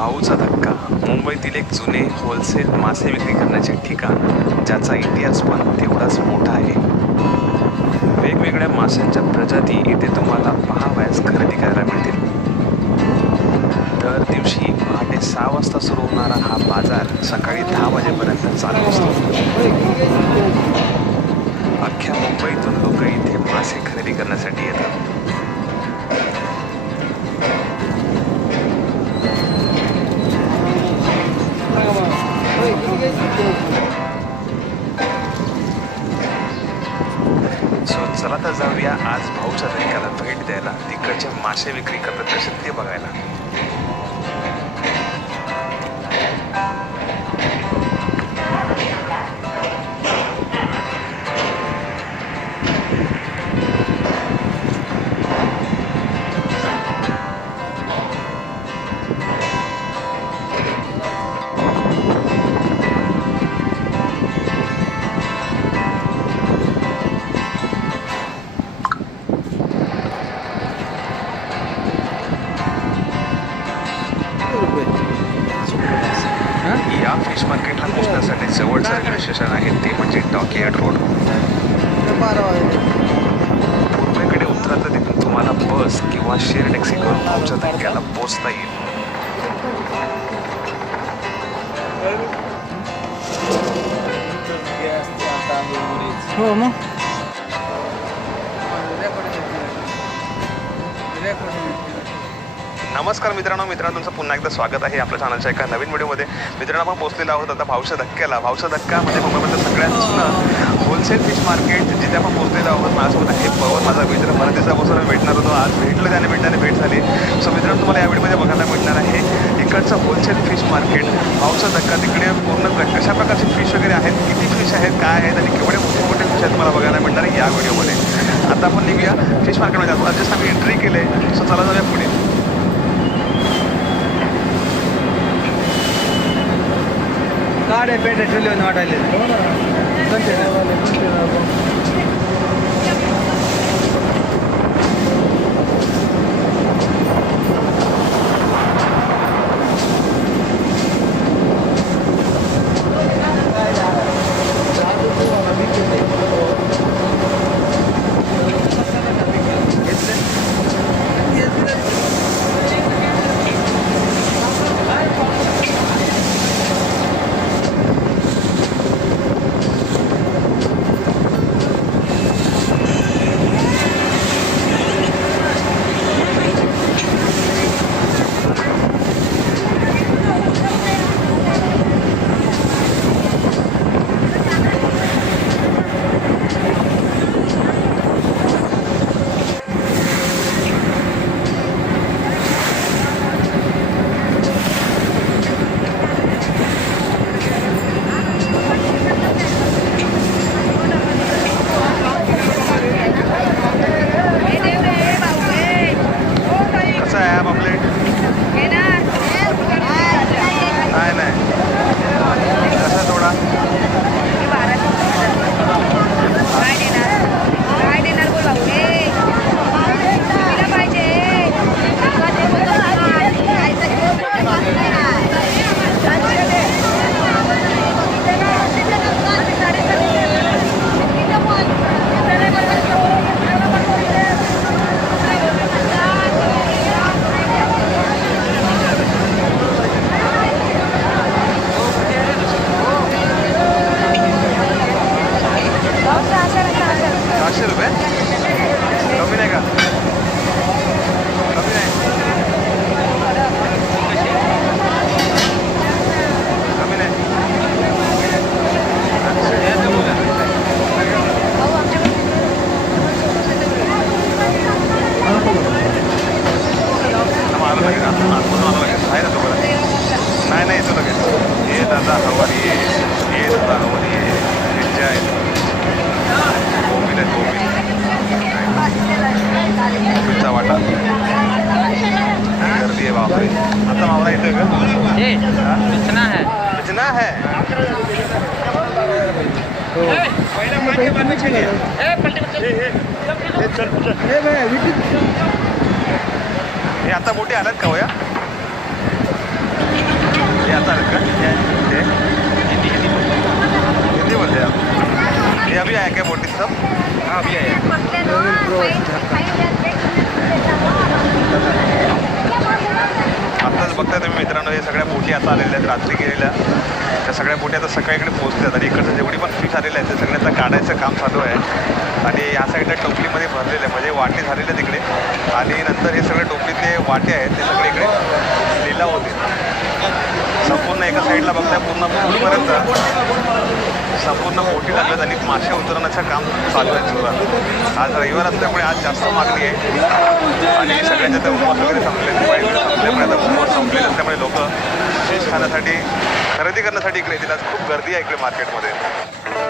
भाऊचा धक्का मुंबईतील एक जुने होलसेल मासे विक्री करण्याचे ठिकाण, ज्याचा इतिहास पण तेवढाच मोठा आहे. वेगवेगळ्या माशांच्या प्रजाती इथे तुम्हाला पाहावयास खरेदी करायला मिळतील. दर दिवशी पहाटे 6 वाजता सुरू होणारा हा बाजार सकाळी 10 वाजेपर्यंत चालू असतो. अख्ख्या मुंबईतून लोक इथे मासे खरेदी करण्यासाठी येतात. चला तर जाऊया आज भाऊच्या धक्क्याला भेट द्यायला, तिकडचे मासे विक्री करतात कसे ते बघायला. या फिश मार्केटला पोहोचण्यासाठी जवळचं रेल्वे स्टेशन आहे ते म्हणजे डॉकयार्ड रोड. पूर्वेकडे उतरलं तर तिथून तुम्हाला बस किंवा शेअर टॅक्सी करून भाऊच्या धक्क्याला पोहोचता येईल. हो मग नमस्कार मित्रांनो, तुमचं पुन्हा एकदा स्वागत आहे आपल्या चॅनलच्या एका नवीन व्हिडिओमध्ये. मित्रांनो, आपण पोहोचलेलो आहोत आता भाऊच्या धक्क्याला. भाऊच्या धक्क्यामध्ये मुंबईमधलं सगळ्यात जुनं होलसेल फिश मार्केट जिथे आपण पोहोचलेलो आहोत. माझ्यासोबत आहे पवन, माझा मित्र. बऱ्याच दिवसापासून भेटणार होतो, आज भेटलं, त्याने भेट झाली. सो मित्रांनो, तुम्हाला या व्हिडिओमध्ये बघायला मिळणार आहे इकडचं होलसेल फिश मार्केट, भाऊचा धक्का. तिकडे पूर्ण कशा प्रकारचे फिश वगैरे आहेत, किती फिश आहेत, काय आहेत आणि केवढे मोठे मोठे फिश आहेत तुम्हाला बघायला मिळणार आहे या व्हिडिओमध्ये. आता आपण निघूया फिश मार्केटमध्ये. जस्ट आम्ही एंट्री केले. सो चला जाऊया पुढे. गाड्या पेट्या ठेवले वाटायले हे आता मोठे आलात का वया? हे आता आलेत का ते हिंदी बोलते आप ये अभी आया क्या बोटिंग सब हाँ अभी आया आत्ताच बघताय तुम्ही मित्रांनो, हे सगळ्या बोटी आता आलेल्या आहेत रात्री गेलेल्या. त्या सगळ्या बोटी आता सकाळीकडे पोहोचल्यात आणि इकडचं जेवढी पण फिश आलेल्या आहेत ते सगळ्यांना काढायचं काम चालू आहे. आणि या साईडला टोपलीमध्ये भरलेले आहे, म्हणजे वाटे झालेले तिकडे. आणि नंतर हे सगळे टोपलीतले वाटे आहेत ते सगळे इकडे लिलाव होते. संपूर्ण एका साईडला बघताय पूर्ण बोटीपर्यंत संपूर्ण बोटी लागल्यात आणि मासे उतरवण्याचं काम चालू आहे जोरात. आज रविवार असल्यामुळे आज जास्त मागणी आहे आणि सगळ्यांच्या त्या उपवास वगैरे संपले, दिवाळी वगैरे संपल्यामुळे आता उपवास संपलेले असल्यामुळे लोक फिश खाण्यासाठी खरेदी करण्यासाठी इकडे येतील. आज खूप गर्दी आहे इकडे मार्केटमध्ये.